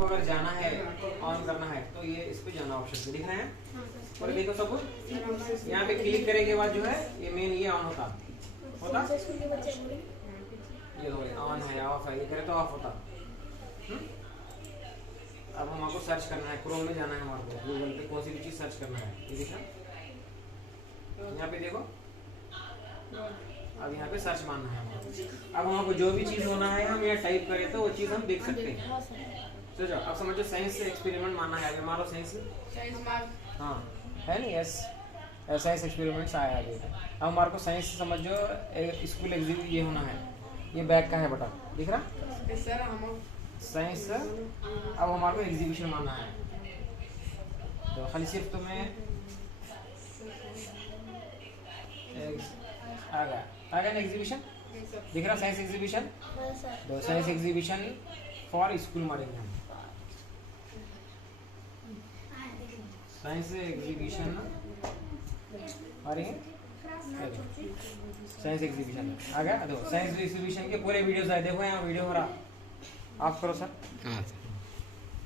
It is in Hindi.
आपको अगर जाना है ऑन करना है तो ये इस पे जाना ऑप्शन पे दिख रहे हैं। और देखो सब यहाँ पे क्लिक करने के बाद जो है ये मेन ये ऑन होता ये ऑन है ऑफ है, ये करे तो ऑफ होता। अब हमको सर्च करना है, क्रोम में जाना है हमारे को, गूगल पे कौन सी भी चीज सर्च करना है, ये देखा यहाँ पे देखो। अब यहाँ पे सर्च मारना है हमको। अब हमको जो भी चीज होना है हम यहाँ टाइप करें तो वो चीज हम देख सकते हैं। सोचो अब समझो साइंस से एक्सपेरिमेंट मानना है, अभी मान लो साइंस हाँ है नहीं, यस साइंस एक्सपेरिमेंट्स आया अभी। अब हमारे को साइंस समझो स्कूल एग्जिबिट ये होना है, ये बैक का है बटन दिख रहा साइंस। अब हमारे को एग्जीबिशन मानना है तो खाली सिर्फ तुम्हें आ गया ना एग्जीबिशन दिख रहा, साइंस एग्जीबिशन। तो साइंस एग्जीबिशन फॉर स्कूल मारेंगे हम, साइंस एग्जीबिशन मारेंगे, साइंस एग्जीबिशन आ गया। देखो साइंस एग्जीबिशन के पूरे वीडियोस आए, देखो यहाँ वीडियो हो रहा, आप करो सर। हाँ